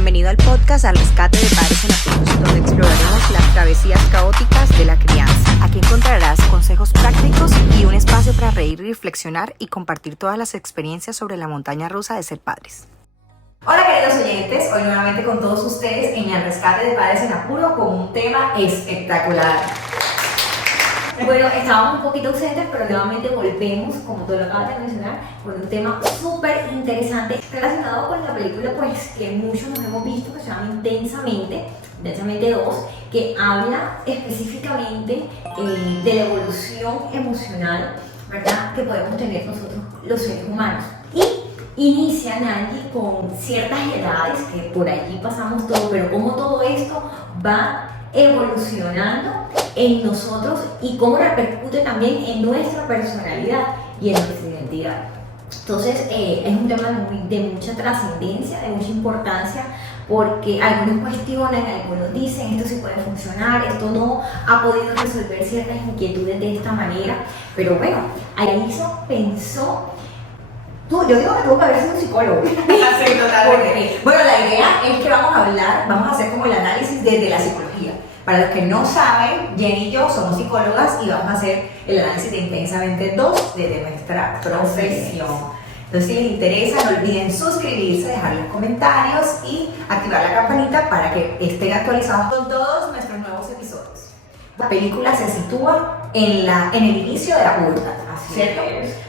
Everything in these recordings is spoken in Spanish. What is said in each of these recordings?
Bienvenido al podcast Al Rescate de Padres en Apuros, donde exploraremos las travesías caóticas de la crianza. Aquí encontrarás consejos prácticos y un espacio para reír y reflexionar y compartir todas las experiencias sobre la montaña rusa de ser padres. Hola queridos oyentes, hoy nuevamente con todos ustedes en El Rescate de Padres en Apuro con un tema espectacular. Bueno, estábamos un poquito ausentes, pero nuevamente volvemos, como tú lo acabas de mencionar, con un tema súper interesante relacionado con la película pues que muchos nos hemos visto, que se llama Intensamente 2, que habla específicamente de la evolución emocional, ¿verdad?, que podemos tener nosotros los seres humanos. Y inicia Nancy con ciertas edades, que por allí pasamos todo, pero cómo todo esto va evolucionando en nosotros y cómo repercute también en nuestra personalidad y en nuestra identidad. Entonces es un tema de mucha trascendencia, de mucha importancia, porque algunos cuestionan, algunos dicen esto sí puede funcionar, esto no ha podido resolver ciertas inquietudes de esta manera, pero bueno, Aiso pensó. Yo digo que tuvo que haber sido un psicólogo. Sí, totalmente. Bueno, la idea es que vamos a hacer como el análisis desde la psicología. Para los que no saben, Jenny y yo somos psicólogas y vamos a hacer el análisis de Intensamente 2 desde nuestra profesión. Entonces, si les interesa, no olviden suscribirse, dejar los comentarios y activar la campanita para que estén actualizados con todos nuestros nuevos episodios. La película se sitúa en el inicio de la pubertad, ¿cierto?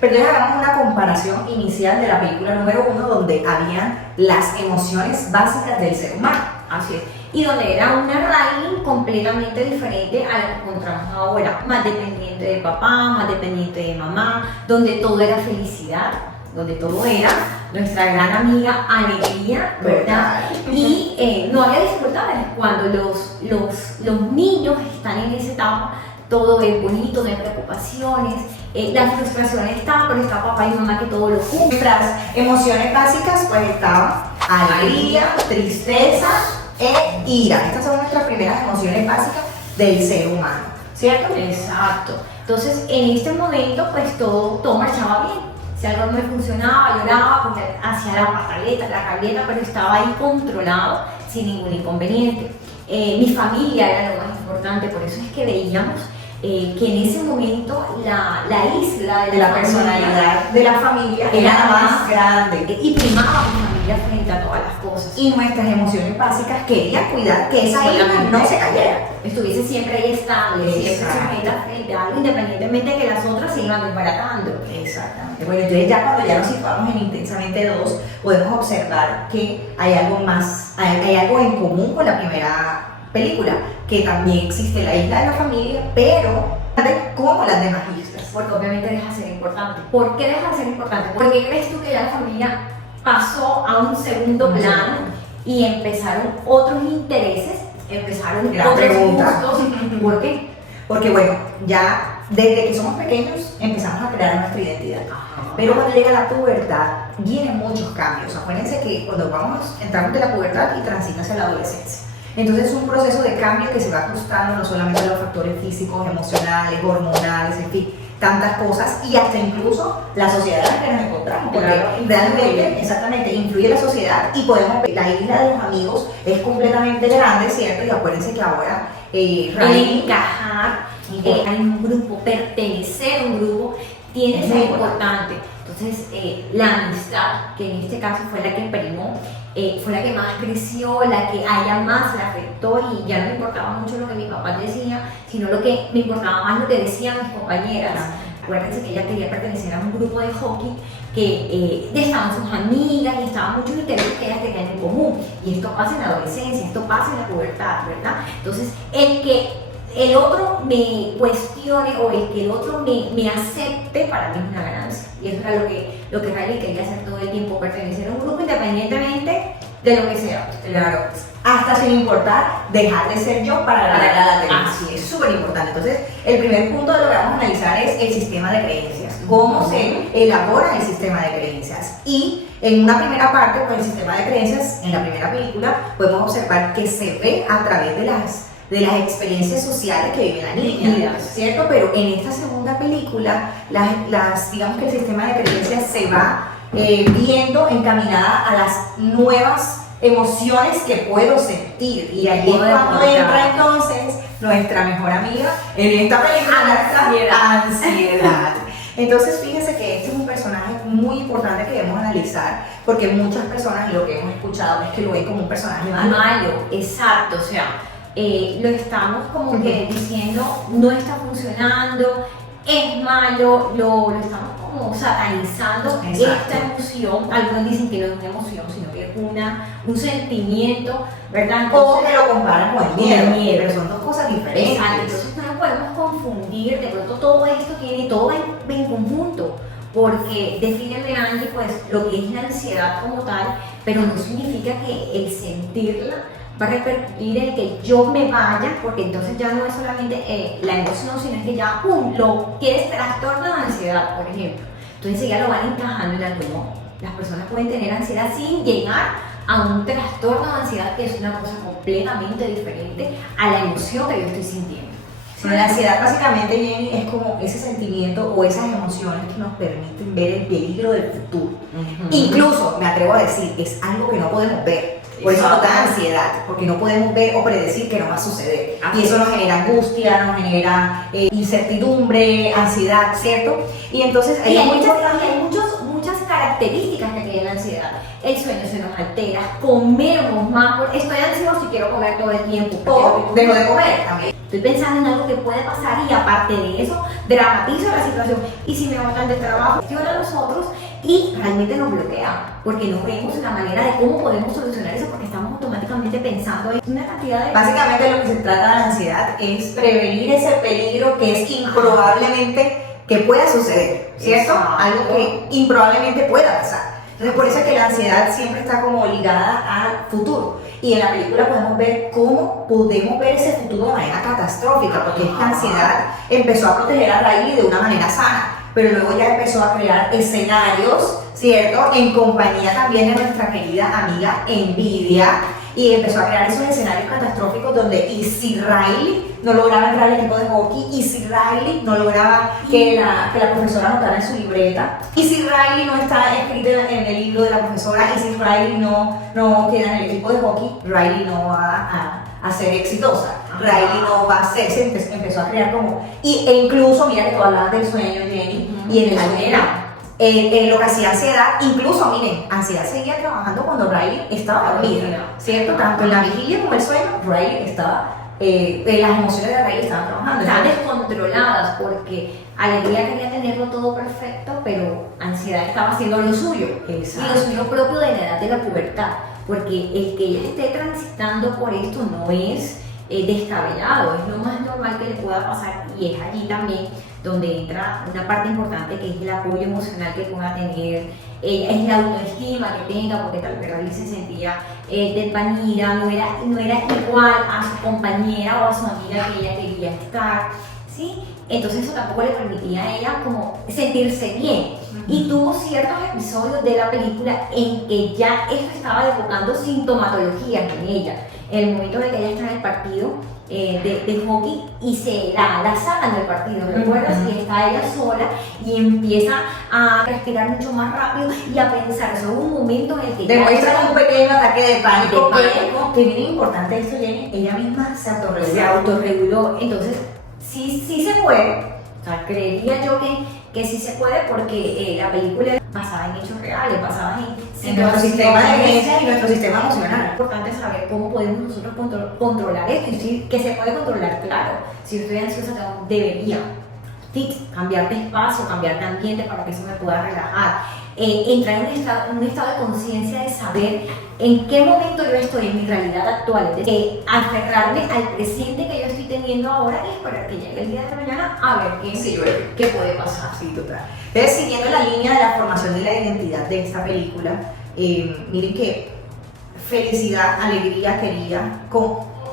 Pero entonces hagamos una comparación inicial de la película número 1, donde habían las emociones básicas del ser humano. Así es. Y donde era una Riley completamente diferente a la que encontramos ahora, más dependiente de papá, más dependiente de mamá, donde todo era felicidad, donde todo era nuestra gran amiga alegría, ¿verdad? Y no había dificultades. Cuando los niños están en esa etapa, todo es bonito, no hay preocupaciones, las frustraciones están, pero está papá y mamá que todo lo cumplen. Nuestras emociones básicas pues estaban alegría, tristeza e ira. Estas son nuestras primeras emociones básicas del ser humano, ¿cierto? Exacto. Entonces, en este momento, pues todo marchaba bien. Si algo no me funcionaba, lloraba, porque hacía la pataleta, la rabieta, pero estaba ahí controlado sin ningún inconveniente. Mi familia era lo más importante, por eso es que veíamos que en ese momento la isla de la personalidad de la familia era la más grande y primaba mi familia frente a todas las cosas. y nuestras emociones básicas querían cuidar que esa isla no se cayera, estuviese siempre ahí estable, siempre Exacto. sujeta frente a algo, independientemente de que las otras se iban desbaratando. Exactamente. Bueno, entonces ya cuando ya nos situamos en Intensamente 2 podemos observar que hay algo más, hay algo en común con la primera película, que también existe la isla de la familia, pero como las demás islas. Porque obviamente deja de ser importante. ¿Por qué deja de ser importante? Porque crees tú que ya la familia pasó a un segundo plano y empezaron otros intereses, empezaron Gran otros pregunta. gustos? ¿Por qué? Porque bueno, ya desde que somos pequeños empezamos a crear nuestra identidad. Pero cuando llega la pubertad, vienen muchos cambios. Acuérdense que cuando entramos de la pubertad y transita hacia la adolescencia. Entonces es un proceso de cambio que se va ajustando no solamente a los factores físicos, emocionales, hormonales, en fin, tantas cosas, y hasta incluso la sociedad en la que nos encontramos, porque Claro, realmente, exactamente, influye la sociedad y podemos ver, la isla de los amigos es completamente grande, ¿cierto? Y acuérdense que ahora El encajar en un grupo, pertenecer a un grupo, tiene que ser importante. Entonces, la amistad, que en este caso fue la que primó, fue la que más creció, la que a ella más le afectó, y ya no me importaba mucho lo que mi papá decía, sino lo que me importaba más lo que decían mis compañeras. Acuérdense que ella quería pertenecer a un grupo de hockey que estaban sus amigas y estaban muchos intereses que ellas tenían en común. Y esto pasa en la adolescencia, esto pasa en la pubertad, ¿verdad? Entonces, el que el otro me cuestione o el que el otro me acepte, para mí es una ganancia. Y eso era lo que Riley quería hacer todo el tiempo, pertenecer a un grupo independientemente de lo que sea. Claro, hasta sin importar dejar de ser yo para agradar a la atención. Así Es súper importante. Entonces, el primer punto de lo que vamos a analizar es el sistema de creencias. Cómo se elabora el sistema de creencias. Y en una primera parte, pues el sistema de creencias, en la primera película, podemos observar que se ve a través de las experiencias sociales que vive la niña, ¿cierto? Pero en esta segunda película, digamos que el sistema de creencias se va viendo encaminada a las nuevas emociones que puedo sentir. Y ahí es Puedo cuando desbloquear. entra entonces nuestra mejor amiga en esta película, ansiedad. Entonces fíjense que este es un personaje muy importante que debemos analizar, porque muchas personas, y lo que hemos escuchado, es que lo ven como un personaje malo. Malo, exacto, o sea, lo estamos como que diciendo no está funcionando, es malo, lo estamos como satanizando. Exacto. Esta emoción, algunos dicen que no es una emoción, sino que es un sentimiento, ¿verdad? O que lo comparan con el Con el miedo, miedo. pero son dos cosas diferentes. Exacto, entonces no nos podemos confundir, de pronto todo esto todo va en conjunto, porque defíneme, Angie, pues lo que es la ansiedad como tal, pero no significa que el sentirla va a repercutir en que yo me vaya, porque entonces ya no es solamente la emoción, sino que ya tienes trastorno de ansiedad, por ejemplo. Entonces ya lo van encajando en algo, ¿no? Las personas pueden tener ansiedad sin llegar a un trastorno de ansiedad, que es una cosa completamente diferente a la emoción que yo estoy sintiendo. Bueno, la ansiedad básicamente, Jenny, es como ese sentimiento o esas emociones que nos permiten ver el peligro del futuro. Incluso, me atrevo a decir, es algo que no podemos ver. Por eso nos da ansiedad, porque no podemos ver o predecir que nos va a suceder. Y eso nos genera angustia, nos genera incertidumbre, ansiedad, ¿cierto? Y entonces Y hay muy muchas, importante- muchas características que tiene la ansiedad. El sueño se nos altera, comemos más, estoy ansioso y quiero comer todo el tiempo. o dejo de comer también. Estoy pensando en algo que puede pasar y aparte de eso, dramatizo la situación. Y si me botan de trabajo, cuestiona a los otros y realmente nos bloquea, porque no vemos una manera de cómo podemos solucionar eso, porque estamos automáticamente pensando en una cantidad de... Básicamente lo que se trata de la ansiedad es prevenir ese peligro que es improbablemente que pueda suceder, ¿cierto? Exacto. Algo que improbablemente pueda pasar. Entonces por eso es que la ansiedad siempre está como ligada al futuro. Y en la película podemos ver cómo podemos ver ese futuro de manera catastrófica, porque esta ansiedad empezó a proteger a Riley de una manera sana, pero luego ya empezó a crear escenarios, ¿cierto? En compañía también de nuestra querida amiga Envidia, y empezó a crear esos escenarios catastróficos donde y si Riley no lograba entrar al equipo de hockey, y si Riley no lograba que la profesora anotara en su libreta, y si Riley no está escrita en el libro de la profesora, y si Riley no queda en el equipo de hockey, Riley no va a ser exitosa. Riley no va a ser, empezó a crear como, e incluso, mira que tú hablabas del sueño, Jenny, y en el sueño lo que hacía ansiedad, incluso miren, ansiedad seguía trabajando cuando Riley estaba dormida, ¿cierto? Tanto en la vigilia como el sueño, Riley estaba, las emociones de Riley estaban trabajando. Están descontroladas porque alegría quería tenerlo todo perfecto, pero ansiedad estaba haciendo lo suyo. Exacto. Y lo suyo propio de la edad de la pubertad, porque el que ella esté transitando por esto no es descabellado, es lo más normal que le pueda pasar, y es allí también donde entra una parte importante, que es el apoyo emocional que pueda tener ella, es la autoestima que tenga, porque tal vez Riley se sentía desvanida, no era igual a su compañera o a su amiga que ella quería estar, ¿sí? Entonces eso tampoco le permitía a ella como sentirse bien. Y tuvo ciertos episodios de la película en que ya esto estaba devocando sintomatologías en ella. En el momento de que ella está en el partido de hockey y la sacan del partido, ¿recuerdas? Y está ella sola y empieza a respirar mucho más rápido y a pensar. Eso hubo un momento en el que Demuestra un pequeño ataque de pánico, De pánico. que bien importante esto, Jenny, ella misma se autorreguló. se autorreguló. Entonces, sí se puede. O sea, creería yo que sí se puede, porque la película es basada en hechos reales, basada En nuestro sistema de situaciones. creencias y nuestro sistema Es emocional. importante saber cómo podemos nosotros controlar esto, y sí, que se puede controlar, claro. Si yo estoy ansiosa, debería cambiar de espacio, cambiar de ambiente para que eso me pueda relajar. Entrar en un estado de conciencia de saber en qué momento yo estoy en mi realidad actual, es decir, aferrarme al presente que yo estoy teniendo ahora y esperar que llegue el día de mañana a ver qué puede pasar. Sí, total. Entonces, siguiendo la línea de la formación de la identidad de esta película, miren que felicidad, alegría quería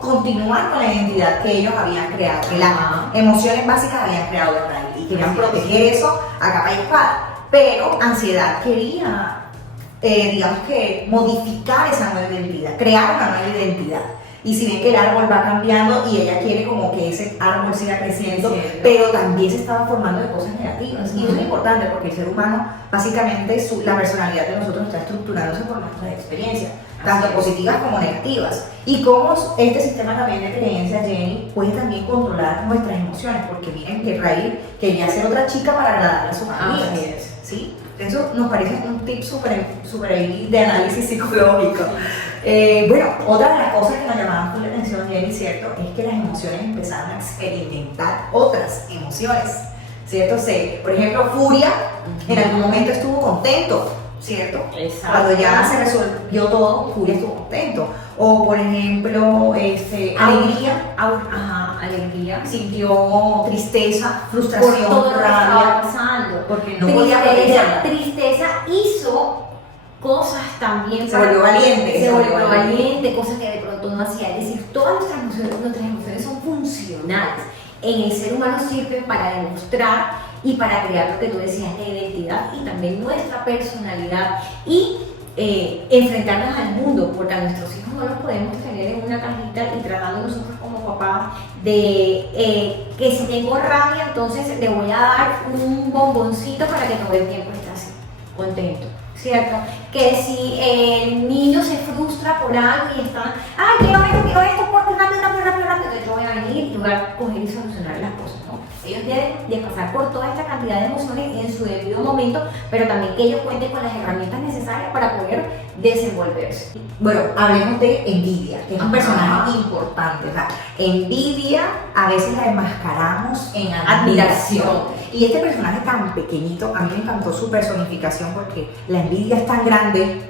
continuar con la identidad que ellos habían creado, que las emociones básicas habían creado de Riley, y querían proteger eso a capa y espada. Pero ansiedad quería, digamos que, modificar esa nueva identidad, crear una nueva identidad. Y si ven que el árbol va cambiando y ella quiere como que ese árbol siga creciendo, pero también se estaba formando de cosas negativas. Y eso es importante porque el ser humano, básicamente, la personalidad de nosotros está estructurándose por nuestras experiencias. tanto es. positivas como negativas. Y cómo este sistema también de creencias, Jenny, puede también controlar nuestras emociones, porque miren que Riley quería ser otra chica para agradar a sus amigas. Así es. ¿Sí? Eso nos parece un tip súper ahí de análisis psicológico. Bueno, otra de las cosas que nos llamaban la atención, Jenny, ¿cierto? Es que las emociones empezaron a experimentar otras emociones, ¿cierto? Por ejemplo, Furia en algún momento estuvo contento, ¿cierto? Exacto. Cuando ya se resolvió todo, Furia estuvo contento. O por ejemplo, alegría, alegría. sintió tristeza, Por frustración, todo lo que estaba rabia, pasando. porque no podía protegerla. Tristeza hizo cosas también. Se volvió valiente. Se volvió valiente, cosas que de pronto no hacía. Es decir, todas nuestras emociones son funcionales. En el ser humano sirven para demostrar y para crear lo que tú decías, la identidad y también nuestra personalidad y enfrentarnos al mundo, porque a nuestros hijos no los podemos tener en una cajita y tratando nosotros como papás de que si tengo rabia, entonces le voy a dar un bomboncito para que todo el tiempo esté así, contento, ¿cierto? Que si el niño se frustra por algo y está, quiero esto, porque rápido, entonces yo voy a venir y voy a coger y solucionar las cosas, ¿no? Ellos deben de pasar por toda esta cantidad de emociones en su debido momento, pero también que ellos cuenten con las herramientas necesarias para poder desenvolverse. Bueno, hablemos de envidia, que es un personaje importante. O sea, envidia a veces la enmascaramos en admiración. Y este personaje tan pequeñito, a mí me encantó su personificación porque la envidia es tan grande.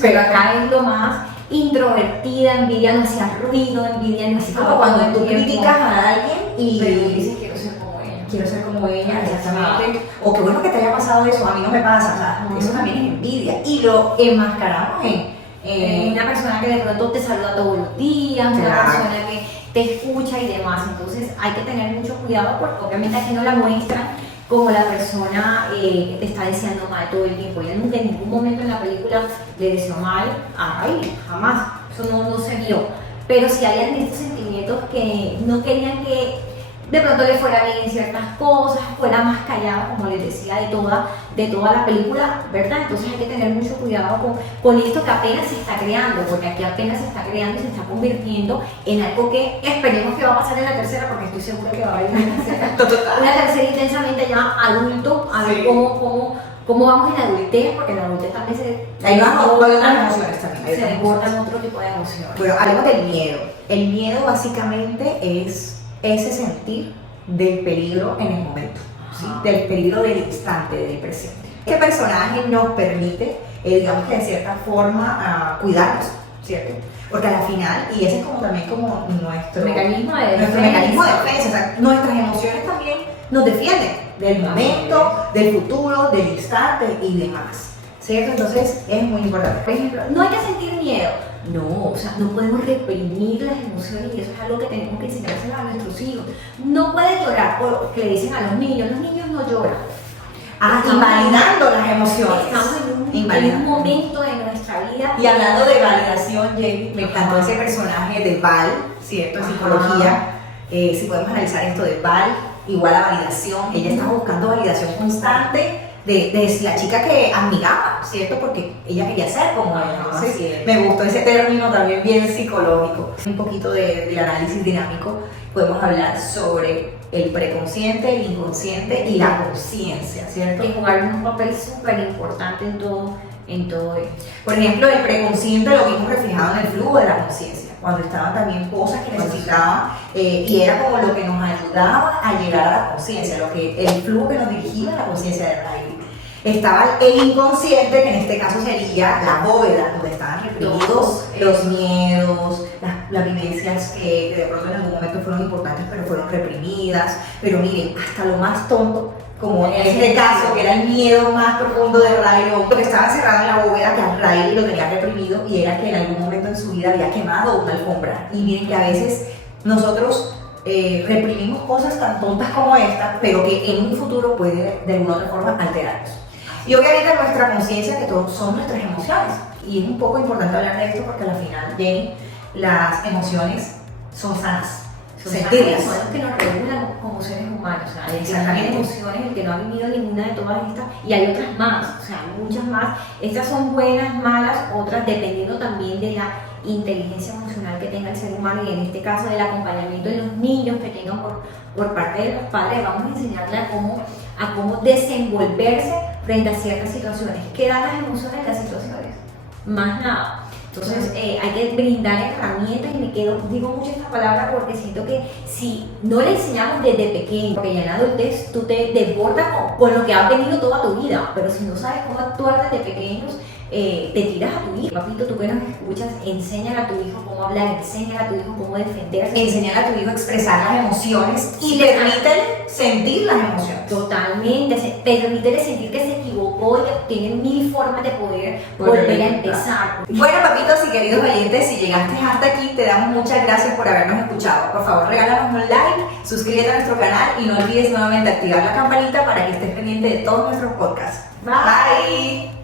Pero acá es lo más introvertida, envidia no hacía ruido, envidia no Así estaba como cuando todo tú el tiempo. criticas a alguien y Pero dices quiero ser como ella. quiero ser como ella, exactamente. O qué bueno que te haya pasado eso, a mí no me pasa. O sea, eso también es envidia. Y lo enmascaramos en Una persona que de pronto te saluda todos los días, una Claro. persona que te escucha y demás. Entonces hay que tener mucho cuidado porque obviamente aquí no la muestran como la persona que te está deseando mal todo el tiempo. Ella nunca en ningún momento en la película le deseó mal a Riley, jamás. Eso no se vio. Pero sí habían estos sentimientos que no querían que de pronto le fuera bien ciertas cosas, fuera más callada, como les decía, de toda la película, ¿verdad? Entonces hay que tener mucho cuidado con esto que apenas se está creando, porque aquí apenas se está creando y se está convirtiendo en algo que esperemos que va a pasar en la tercera, porque estoy segura que va a haber una tercera. Una tercera intensamente ya adulto, a ver Sí. cómo vamos en la adultez, porque en la adultez también hay otras emociones también. hay se otras desbordan emociones. otro tipo de emociones. Bueno, hablemos del miedo. El miedo básicamente es ese sentir del peligro en el momento, ¿sí? Ajá. Del peligro del instante, del presente. Este personaje nos permite, digamos que de cierta forma, cuidarnos, ¿cierto? Porque al final, y ese es como también como nuestro Mecanismo de nuestro mecanismo de defensa, o sea, nuestras emociones también nos defienden del momento, del futuro, del instante y demás, ¿cierto? Entonces es muy importante. Por ejemplo, no hay que sentir miedo. No, o sea, no podemos reprimir las emociones y eso es algo que tenemos que enseñárselo a nuestros hijos. No puedes llorar, o que le dicen a los niños no lloran. Invalidando las emociones. Estamos en un momento de nuestra vida. Y hablando de validación, Jamie, me encantó ese personaje de Val, ¿cierto? En psicología, si podemos analizar esto de Val, igual a validación, ella está buscando validación constante de la chica que admiraba, ¿cierto? Porque ella quería ser como ella. Entonces, Así es. me gustó ese término también bien psicológico. Un poquito del análisis dinámico, podemos hablar sobre el preconsciente, el inconsciente y la conciencia, ¿cierto? Que jugaron un papel súper importante en todo esto. Por ejemplo, el preconsciente lo vimos reflejado en el flujo de la conciencia, cuando estaban también cosas que necesitaban y era como lo que nos ayudaba a llegar a la conciencia, el flujo que nos dirigía a la conciencia de Riley. Estaba el inconsciente, que en este caso sería la bóveda, donde estaban reprimidos los miedos, las vivencias que de pronto en algún momento fueron importantes, pero fueron reprimidas. Pero miren, hasta lo más tonto, como en este caso, que era el miedo más profundo de Riley, que estaba encerrado en la bóveda, que a Riley lo tenía reprimido, y era que en algún momento en su vida había quemado una alfombra. Y miren que a veces nosotros reprimimos cosas tan tontas como esta, pero que en un futuro puede de alguna otra forma alterarnos. Y obviamente nuestra conciencia, que todos son nuestras emociones. Y es un poco importante hablar de esto porque al final, Jenny, las emociones son sanas. sentirlas. Son los que nos regulan como seres humanos, o sea, el que no Exactamente. tiene emociones, el que no ha vivido ninguna de todas estas, y hay otras más, o sea, hay muchas más. Estas son buenas, malas, otras dependiendo también de la inteligencia emocional que tenga el ser humano, y en este caso del acompañamiento de los niños que tengan por parte de los padres. Vamos a enseñarle a cómo desenvolverse frente a ciertas situaciones. ¿Qué dan las emociones en las situaciones? Más nada. Entonces hay que brindar herramientas, y digo mucho esta palabra porque siento que si no le enseñamos desde pequeño, porque ya en la adultez tú te desbordas con lo que has venido toda tu vida, pero si no sabes cómo actuar desde pequeños, te tiras a tu hijo. Papito, tú que nos escuchas, enséñale a tu hijo cómo hablar, enséñale a tu hijo cómo defenderse. Enseñar a tu hijo a expresar las emociones y permítele sentir las emociones. Totalmente, permítele sentir que se equivocó y que tiene 1000 formas de poder volver a empezar. Bueno, papitos y queridos oyentes, si llegaste hasta aquí, te damos muchas gracias por habernos escuchado. Por favor, regálanos un like, suscríbete a nuestro canal y no olvides nuevamente activar la campanita para que estés pendiente de todos nuestros podcasts. Bye. Bye.